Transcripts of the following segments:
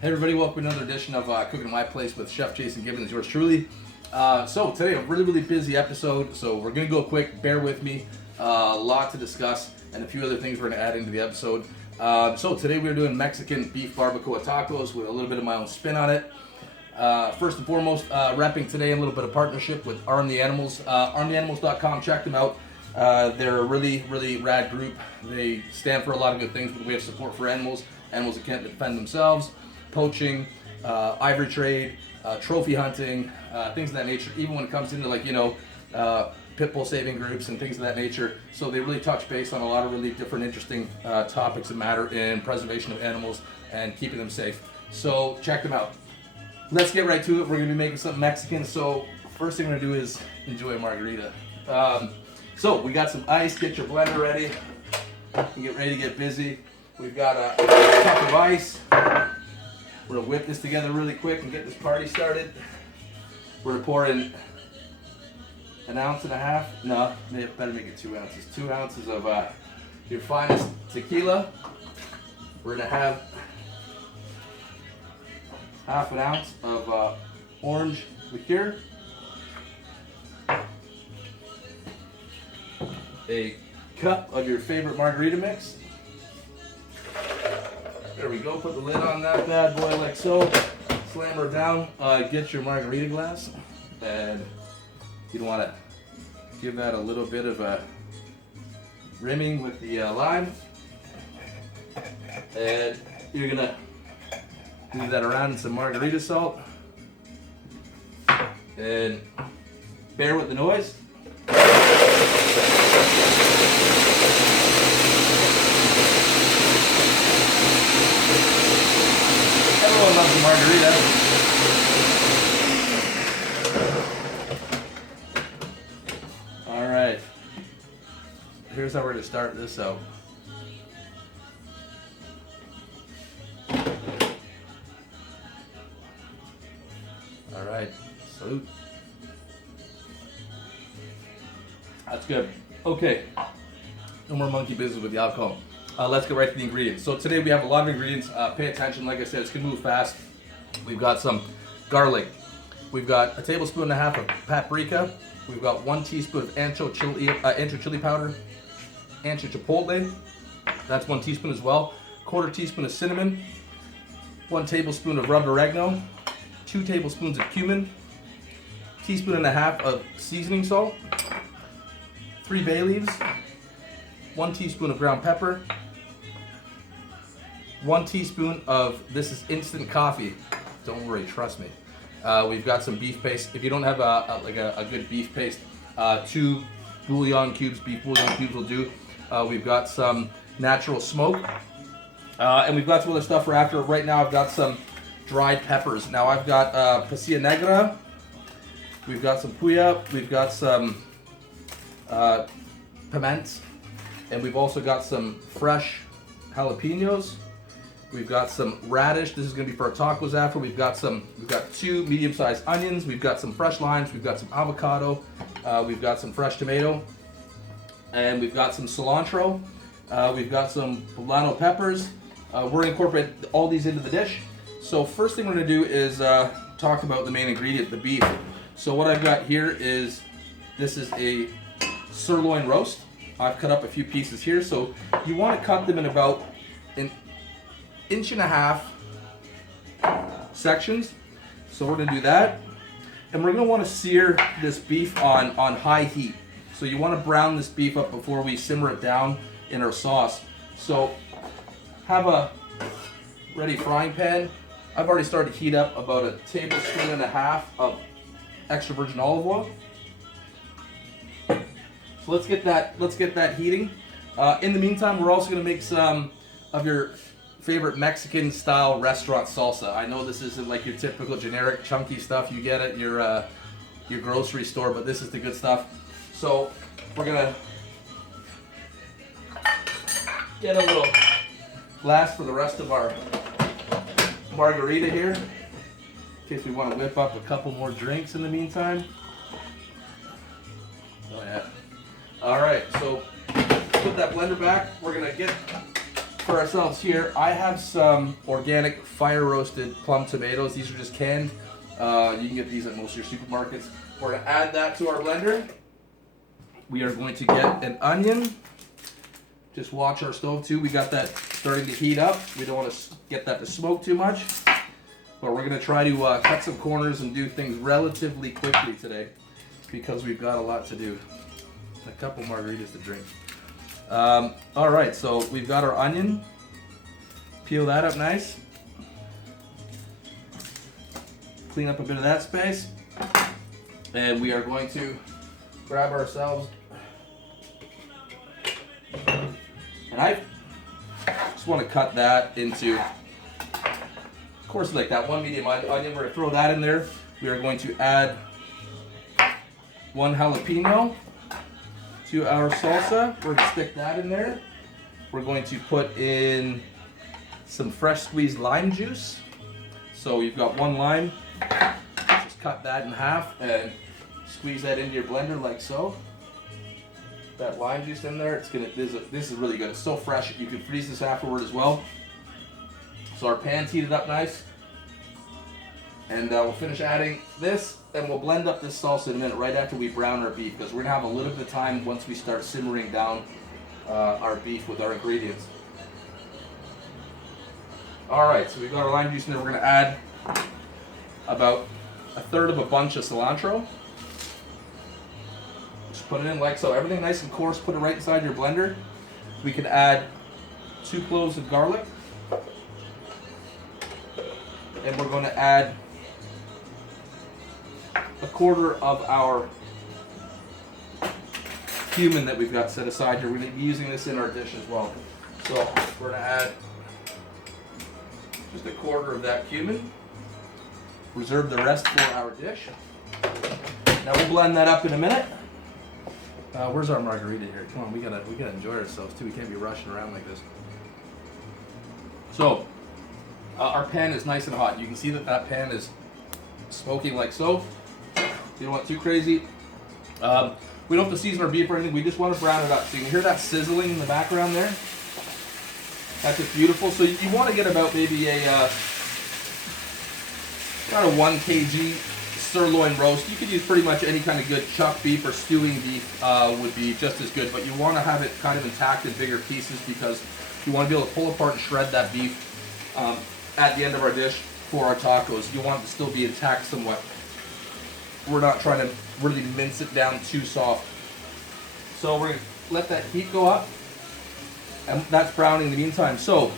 Hey everybody, welcome to another edition of Cooking at My Place with Chef Jason Gibbons, yours truly. So today a really busy episode, so we're going to go quick, bear with me. A lot to discuss and a few other things we're going to add into the episode. So today we're doing Mexican beef barbacoa tacos with a little bit of my own spin on it. First and foremost, repping today a little bit of partnership with Arm the Animals. ArmTheAnimals.com, check them out. They're a really rad group. They stand for a lot of good things, but we have support for animals that can't defend themselves. Poaching, ivory trade, trophy hunting, things of that nature, even when it comes into pit bull saving groups and things of that nature. So they really touch base on a lot of really different interesting topics that matter in preservation of animals and keeping them safe. So check them out. Let's get right to it. We're going to be making something Mexican. So first thing we're going to do is enjoy a margarita. So we got some ice. Get your blender ready and get ready to get busy. We've got a cup of ice. We're going to whip this together really quick and get this party started. We're going to pour in 1.5 ounces. No, better make it 2 ounces. 2 ounces of your finest tequila. We're going to have 1/2 ounce of orange liqueur. A cup of your favorite margarita mix. There we go, put the lid on that bad boy like so. Slam her down, get your margarita glass. And you want to give that a little bit of a rimming with the lime. And you're gonna move that around in some margarita salt. And bear with the noise. Everyone loves a margarita. All right. Here's how we're going to start this out. All right. Salute. That's good. Okay. No more monkey business with the alcohol. Let's get right to the ingredients. So today we have a lot of ingredients. Pay attention. Like I said, it's going to move fast. We've got some garlic. We've got 1.5 tablespoons of paprika. We've got 1 teaspoon of ancho chili powder. Ancho chipotle. That's 1 teaspoon as well. 1/4 teaspoon of cinnamon. 1 tablespoon of rubbed oregano. 2 tablespoons of cumin. 1.5 teaspoons of seasoning salt. 3 bay leaves. 1 teaspoon of ground pepper. 1 teaspoon of, this is instant coffee. Don't worry, trust me. We've got some beef paste. If you don't have a good beef paste, 2 beef bouillon cubes will do. We've got some natural smoke. And we've got some other stuff for after. Right now I've got some dried peppers. Now I've got pasilla negra. We've got some puya. We've got some piment. And we've also got some fresh jalapenos. We've got some radish. This is going to be for our tacos after. We've got 2 medium-sized onions. We've got some fresh limes. We've got some avocado. We've got some fresh tomato. And we've got some cilantro. We've got some poblano peppers. We're going to incorporate all these into the dish. So first thing we're going to do is talk about the main ingredient, the beef. So what I've got here is, this is a sirloin roast. I've cut up a few pieces here, so you want to cut them in about 1.5 inch sections. So we're going to do that, and we're going to want to sear this beef on high heat. So you want to brown this beef up before we simmer it down in our sauce. So have a ready frying pan. I've already started to heat up about 1.5 tablespoons of extra virgin olive oil. So let's get that heating. In the meantime, we're also going to make some of your favorite Mexican style restaurant salsa. I know this isn't like your typical generic chunky stuff you get at your grocery store, but this is the good stuff. So we're gonna get a little glass for the rest of our margarita here, in case we want to whip up a couple more drinks in the meantime. Oh yeah. All right, so put that blender back. We're gonna get for ourselves here, I have some organic fire roasted plum tomatoes. These are just canned. You can get these at most of your supermarkets. We're going to add that to our blender. We are going to get an onion. Just watch our stove too. We got that starting to heat up. We don't want to get that to smoke too much. But we're going to try to cut some corners and do things relatively quickly today because we've got a lot to do. A couple margaritas to drink. All right, so we've got our onion. Peel that up nice. Clean up a bit of that space. And we are going to grab ourselves a knife. Just want to cut that into, of course, like that one medium onion. We're going to throw that in there. We are going to add 1 jalapeno to our salsa. We're going to stick that in there. We're going to put in some fresh squeezed lime juice. So you've got 1 lime. Just cut that in half and squeeze that into your blender like so. That lime juice in there. This is really good. It's so fresh. You can freeze this afterward as well. So our pan's heated up nice. And we'll finish adding this, and we'll blend up this salsa in a minute right after we brown our beef, because we're going to have a little bit of time once we start simmering down our beef with our ingredients. Alright, so we've got our lime juice in there. We're going to add about 1/3 of a bunch of cilantro. Just put it in like so. Everything nice and coarse, put it right inside your blender. We can add 2 cloves of garlic. And we're going to add 1/4 of our cumin that we've got set aside here. We're going to be using this in our dish as well. So we're going to add just 1/4 of that cumin. Reserve the rest for our dish. Now we'll blend that up in a minute. Where's our margarita here? Come on, we gotta enjoy ourselves too. We can't be rushing around like this. So our pan is nice and hot. You can see that pan is smoking like so. You don't want too crazy. We don't have to season our beef or anything. We just want to brown it up. So you can hear that sizzling in the background there. That's just beautiful. So you want to get about maybe about a 1 kg sirloin roast. You could use pretty much any kind of good chuck beef or stewing beef would be just as good. But you want to have it kind of intact in bigger pieces because you want to be able to pull apart and shred that beef at the end of our dish for our tacos. You want it to still be intact somewhat. We're not trying to really mince it down too soft. So we're going to let that heat go up, and that's browning in the meantime. So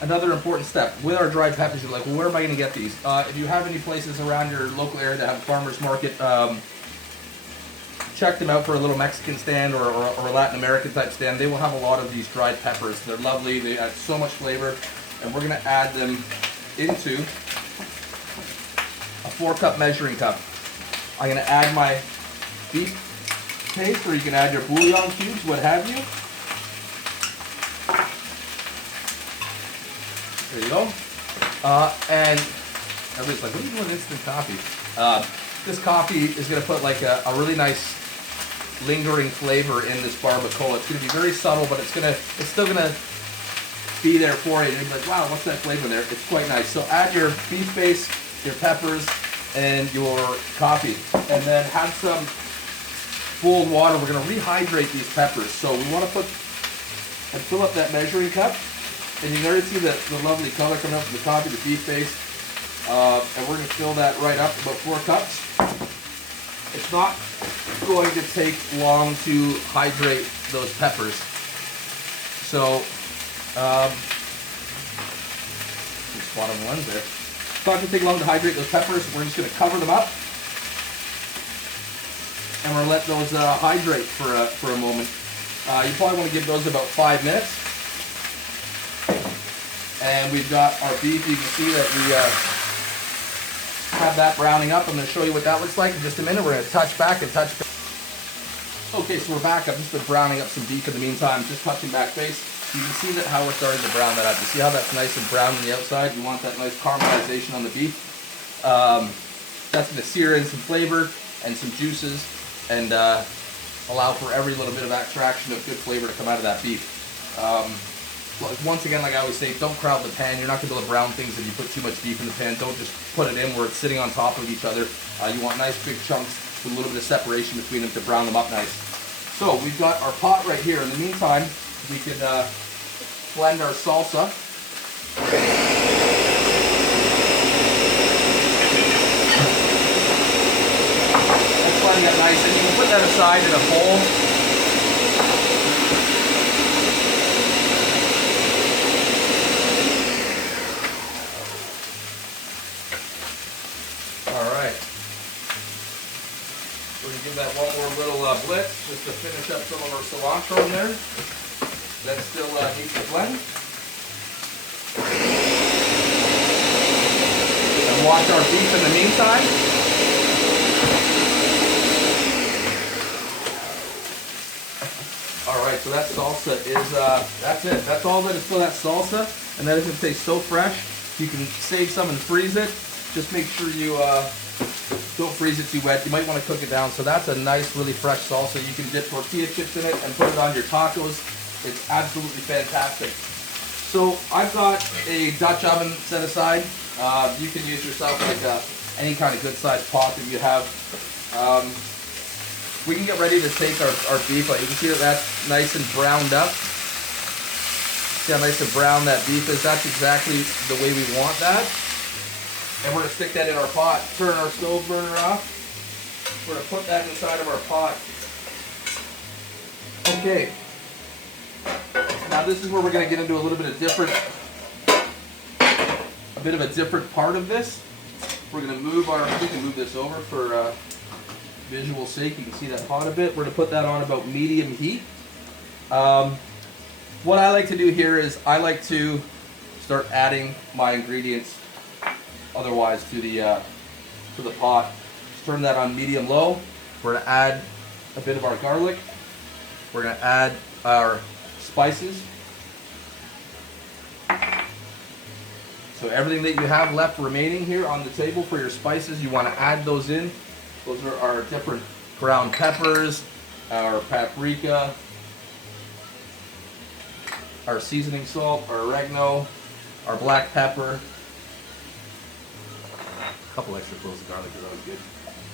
another important step with our dried peppers, you're like, well, where am I going to get these? If you have any places around your local area that have a farmer's market, check them out for a little Mexican stand or a Latin American type stand. They will have a lot of these dried peppers. They're lovely. They add so much flavor. And we're going to add them into a 4-cup measuring cup. I'm going to add my beef paste, or you can add your bouillon cubes, what have you. There you go. And everybody's like, what are you doing instant coffee? This coffee is going to put like a really nice lingering flavor in this barbacoa. It's going to be very subtle, but it's still going to be there for you. And you'll be like, wow, what's that flavor there? It's quite nice. So add your beef base, your peppers, and your coffee. And then have some boiled water. We're going to rehydrate these peppers. So we want to put and fill up that measuring cup. And you can already see the lovely color coming up from the coffee, the beef base. And we're going to fill that right up, about 4 cups. It's not going to take long to hydrate those peppers. So, spot on the lens there. It's not going to take long to hydrate those peppers. We're just going to cover them up. And we're going to let those hydrate for a moment. You probably want to give those about 5 minutes. And we've got our beef. You can see that we have that browning up. I'm going to show you what that looks like in just a minute. We're going to touch back and touch back. Okay, so we're back. I've just been browning up some beef in the meantime, just touching back base. You can see that how we're starting to brown that up. You see how that's nice and brown on the outside? You want that nice caramelization on the beef. That's going to sear in some flavor and some juices and allow for every little bit of extraction of good flavor to come out of that beef. once again, like I always say, don't crowd the pan. You're not going to be able to brown things if you put too much beef in the pan. Don't just put it in where it's sitting on top of each other. You want nice big chunks with a little bit of separation between them to brown them up nice. So we've got our pot right here. In the meantime, we can blend our salsa. That's blending that nice, and you can put that aside in a bowl. All right. We're gonna give that one more little blitz just to finish up some of our cilantro in there. That still needs to blend. And watch our beef in the meantime. All right, so that salsa is, that's it. That's all that is for that salsa. And that is going to taste so fresh. You can save some and freeze it. Just make sure you don't freeze it too wet. You might want to cook it down. So that's a nice, really fresh salsa. You can dip tortilla chips in it and put it on your tacos. It's absolutely fantastic. So I've got a Dutch oven set aside. You can use yourself like any kind of good sized pot that you have. We can get ready to take our beef. Like you can see that that's nice and browned up. See how nice and brown that beef is? That's exactly the way we want that. And we're going to stick that in our pot. Turn our stove burner off. We're going to put that inside of our pot. Okay. Now this is where we're going to get into a little bit of a bit of a different part of this. We're going to move we can move this over for visual sake. You can see that pot a bit. We're going to put that on about medium heat. What I like to do here is I like to start adding my ingredients otherwise to the pot. Just turn that on medium low. We're going to add a bit of our garlic. We're going to add our spices. So everything that you have left remaining here on the table for your spices, you want to add those in. Those are our different ground peppers, our paprika, our seasoning salt, our oregano, our black pepper. A couple extra cloves of garlic is always good.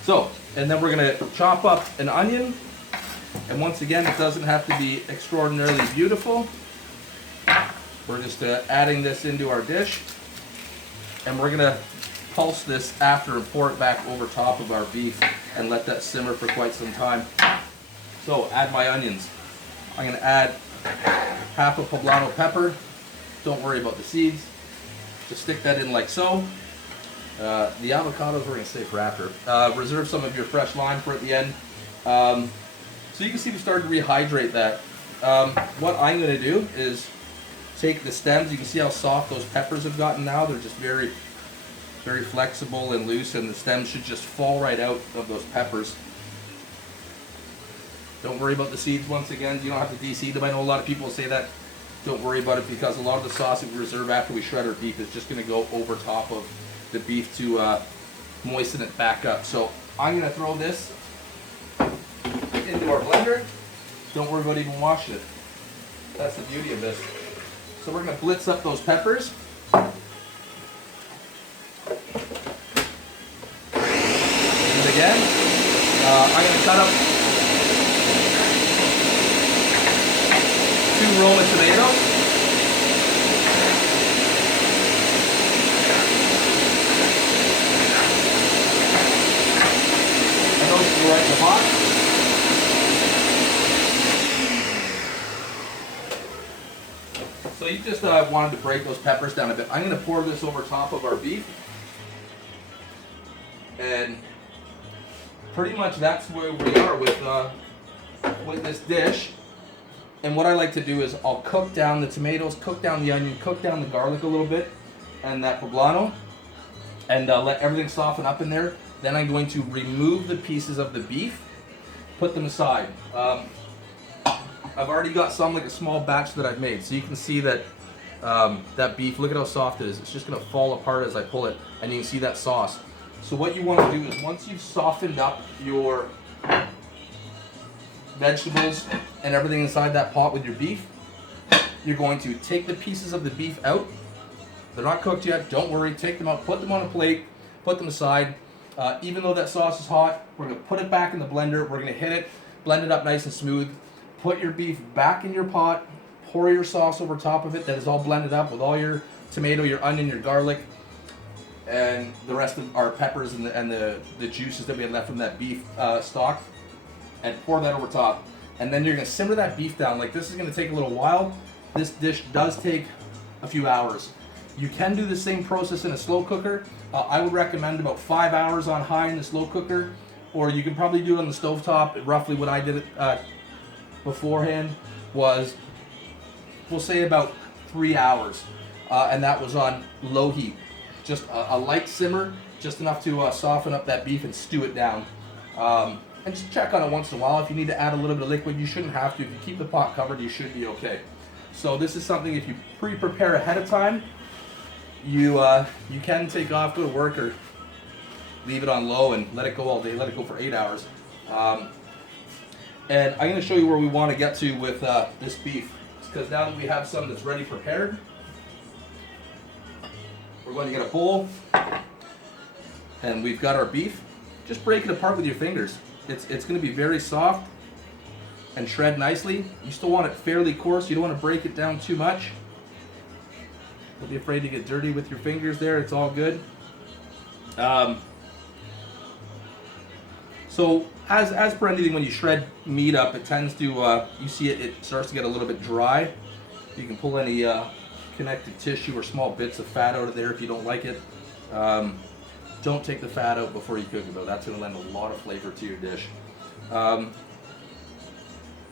So, and then we're going to chop up an onion. And once again, it doesn't have to be extraordinarily beautiful. We're just adding this into our dish. And we're going to pulse this after and pour it back over top of our beef and let that simmer for quite some time. So, add my onions. I'm going to add half a poblano pepper. Don't worry about the seeds. Just stick that in like so. The avocados we're going to save for after. Reserve some of your fresh lime for at the end. So you can see we started to rehydrate that. What I'm going to do is take the stems. You can see how soft those peppers have gotten now. They're just very, very flexible and loose, and the stems should just fall right out of those peppers. Don't worry about the seeds once again. You don't have to de-seed them. I know a lot of people say that. Don't worry about it because a lot of the sauce that we reserve after we shred our beef is just going to go over top of the beef to moisten it back up. So I'm going to throw this into our blender. Don't worry about even washing it. That's the beauty of this. So we're going to blitz up those peppers. And again, I'm going to cut up 2 Roma tomatoes. And those go right in the pot. So you just wanted to break those peppers down a bit. I'm going to pour this over top of our beef. And pretty much that's where we are with this dish. And what I like to do is I'll cook down the tomatoes, cook down the onion, cook down the garlic a little bit, and that poblano, and let everything soften up in there. Then I'm going to remove the pieces of the beef, put them aside. I've already got some, like a small batch that I've made, so you can see that that beef, look at how soft it is. It's just going to fall apart as I pull it, and you can see that sauce. So what you want to do is once you've softened up your vegetables and everything inside that pot with your beef, you're going to take the pieces of the beef out. They're not cooked yet, don't worry. Take them out, put them on a plate, put them aside. Even though that sauce is hot, we're going to put it back in the blender. We're going to hit it, blend it up nice and smooth. Put your beef back in your pot, pour your sauce over top of it that is all blended up with all your tomato, your onion, your garlic, and the rest of our peppers and the juices that we had left from that beef stock, and pour that over top. And then you're going to simmer that beef down. Like, this is going to take a little while. This dish does take a few hours. You can do the same process in a slow cooker. I would recommend about 5 hours on high in the slow cooker, or you can probably do it on the stovetop. Roughly what I did it beforehand was, we'll say about 3 hours, and that was on low heat. Just a light simmer, just enough to soften up that beef and stew it down. And just check on it once in a while. If you need to add a little bit of liquid, you shouldn't have to. If you keep the pot covered, you should be okay. So this is something, if you pre-prepare ahead of time, you can take off, go to work, or leave it on low and let it go all day. Let it go for 8 hours. And I'm going to show you where we want to get to with this beef. Because now that we have some that's ready prepared, we're going to get a bowl, and we've got our beef. Just break it apart with your fingers. It's going to be very soft and shred nicely. You still want it fairly coarse. You don't want to break it down too much. Don't be afraid to get dirty with your fingers there. It's all good. So as per anything, when you shred meat up, it tends to, you see it starts to get a little bit dry. You can pull any connective tissue or small bits of fat out of there if you don't like it. Don't take the fat out before you cook it though. That's going to lend a lot of flavor to your dish.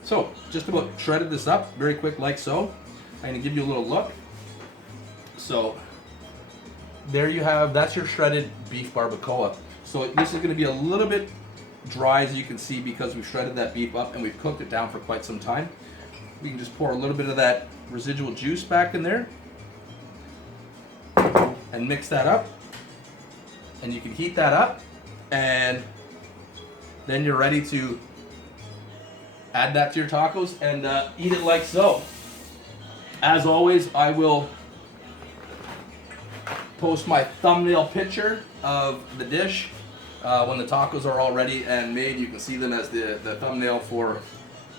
So just about shredded this up very quick like so. I'm going to give you a little look. So there you have, that's your shredded beef barbacoa. So this is going to be a little bit dry, as you can see, because we've shredded that beef up and we've cooked it down for quite some time. We can just pour a little bit of that residual juice back in there and mix that up, and you can heat that up, and then you're ready to add that to your tacos and eat it like so. As always, I will post my thumbnail picture of the dish when the tacos are all ready and made. You can see them as the thumbnail for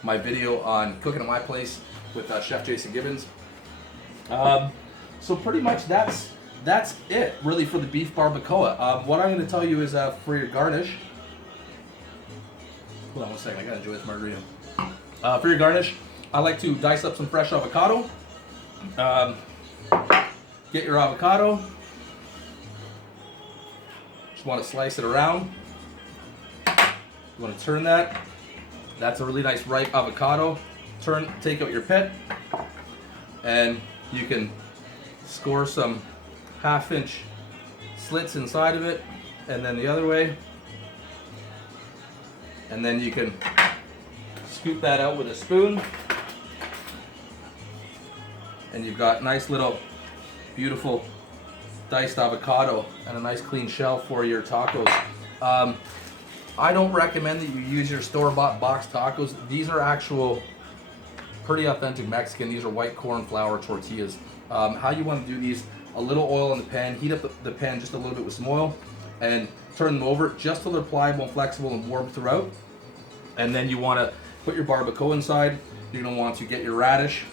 my video on cooking at my place with Chef Jason Gibbons. So pretty much that's it really for the beef barbacoa. What I'm going to tell you is for your garnish. Hold on one second, I gotta enjoy this margarita. For your garnish, I like to dice up some fresh avocado. Get your avocado. Just want to slice it around. You want to turn that. That's a really nice ripe avocado. Take out your pit, and you can score some 1/2-inch slits inside of it, and then the other way. And then you can scoop that out with a spoon, and you've got nice little beautiful diced avocado and a nice clean shell for your tacos. I don't recommend that you use your store-bought box tacos. These are actual pretty authentic Mexican. These are white corn flour tortillas. How you want to do these, a little oil in the pan, heat up the pan just a little bit with some oil, and turn them over just till they're pliable and flexible and warm throughout. And then you want to put your barbacoa inside. You're going to want to get your radish.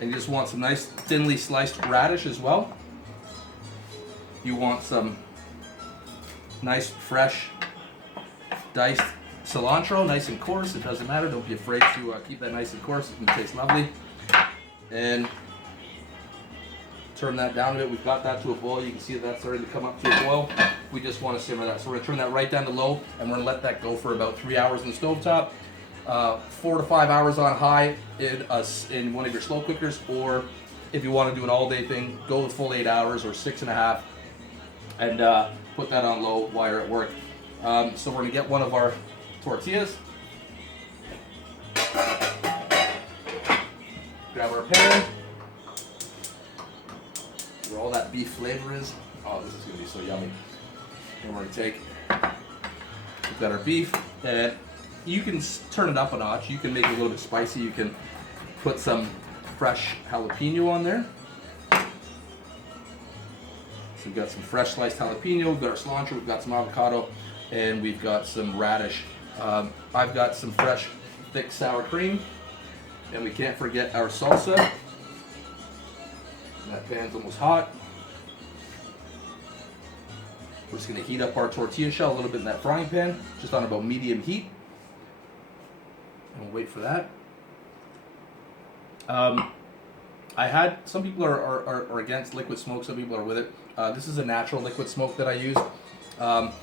And you just want some nice thinly sliced radish as well. You want some nice fresh diced cilantro, nice and coarse. It doesn't matter. Don't be afraid to keep that nice and coarse. It can taste lovely. And turn that down a bit. We've got that to a boil. You can see that's starting to come up to a boil. We just want to simmer that. So we're going to turn that right down to low, and we're going to let that go for about 3 hours in the stovetop. 4 to 5 hours on high in one of your slow cookers, or if you want to do an all-day thing, go the full 8 hours or 6.5, and put that on low while you're at work. So we're going to get one of our tortillas, grab our pan, where all that beef flavor is. Oh, this is going to be so yummy. And we're going to take, we've got our beef, and you can turn it up a notch. You can make it a little bit spicy. You can put some fresh jalapeno on there. So we've got some fresh sliced jalapeno, we've got our cilantro, we've got some avocado, and we've got some radish. I've got some fresh, thick sour cream, and we can't forget our salsa. And that pan's almost hot. We're just going to heat up our tortilla shell a little bit in that frying pan, just on about medium heat. And we'll wait for that. Some people are against liquid smoke, some people are with it. This is a natural liquid smoke that I use.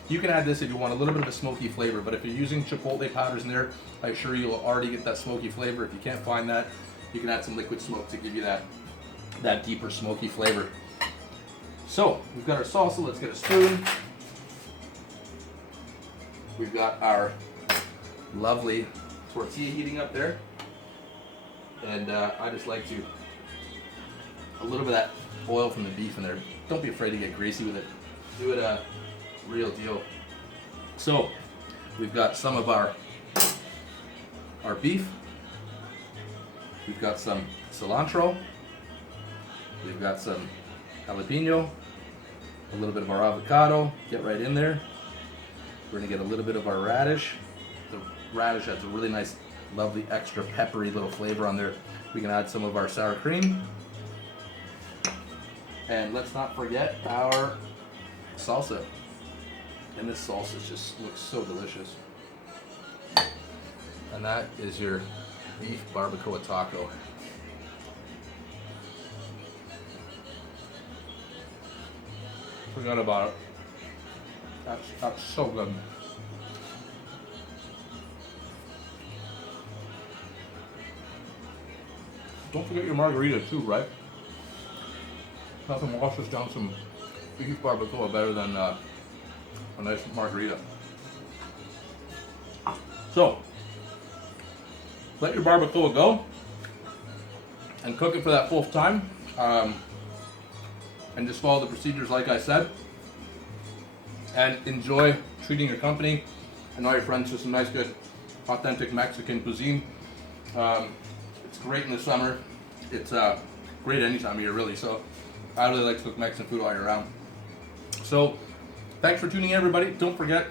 You can add this if you want a little bit of a smoky flavor, but if you're using chipotle powders in there, I assure you'll already get that smoky flavor. If you can't find that, you can add some liquid smoke to give you that deeper smoky flavor. So, we've got our salsa, let's get a spoon. We've got our lovely tortilla heating up there. And I just like a little bit of that oil from the beef in there. Don't be afraid to get greasy with it. Do it a real deal. So, we've got some of our beef. We've got some cilantro. We've got some jalapeno. A little bit of our avocado. Get right in there. We're going to get a little bit of our radish. The radish has a really nice, lovely, extra peppery little flavor on there. We can add some of our sour cream. And let's not forget our salsa. And this salsa just looks so delicious. And that is your beef barbacoa taco. Forgot about it. That's so good. Don't forget your margarita too, right? Nothing washes down some beef barbacoa better than a nice margarita. So, let your barbacoa go and cook it for that full time. And just follow the procedures like I said. And enjoy treating your company and all your friends to some nice, good, authentic Mexican cuisine. It's great in the summer. It's great any time of year, really. So I really like to cook Mexican food all year round. So thanks for tuning in, everybody. Don't forget,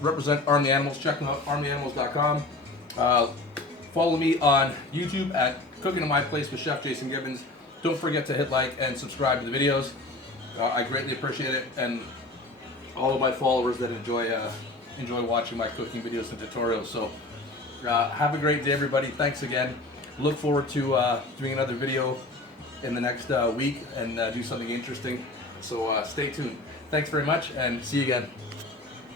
represent Arm the Animals. Check them out, armtheanimals.com. Follow me on YouTube at Cooking at My Place with Chef Jason Gibbons. Don't forget to hit like and subscribe to the videos. I greatly appreciate it. And all of my followers that enjoy watching my cooking videos and tutorials. So have a great day, everybody. Thanks again. Look forward to doing another video in the next week and do something interesting. So stay tuned. Thanks very much and see you again.